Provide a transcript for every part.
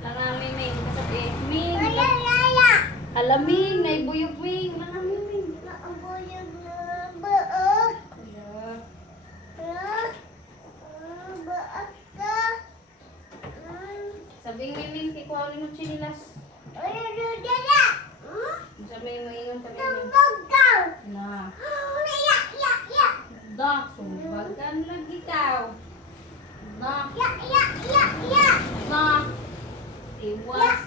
Langaming may kasabi. Ming. Alaming, naibuyog ming. Langaming ming. Sabing miming, kikuha ni mo chinilas. Sabi mo ingon kami mo. Na. Dak, sumbagan lagi ikaw. Nak. Nak. Iwas.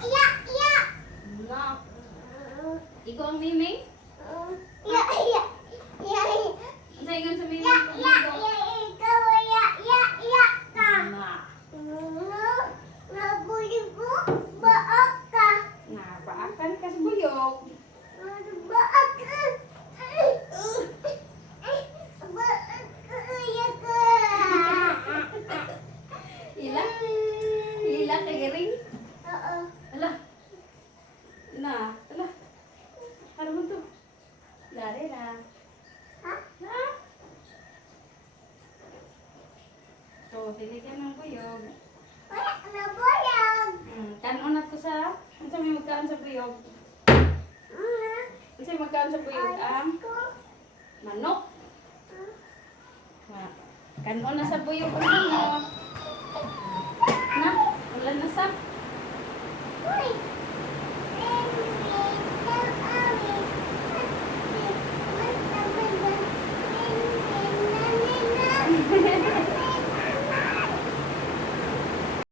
Nak. Ikaw ang miming? Sa ingon sa miming? Na. Napaakan ka sa buyog. Ila? Ila kay ring? Ala. Na, ala. Ano mo to? Dari na. Ha? So, tinigyan ng buyog. Kanon na to sa... Ano sa may magkaan sa buyog? Ano sa may magkaan sa buyog? Manok. Kanon na sa buyog. Ano? Na? Wala na sa...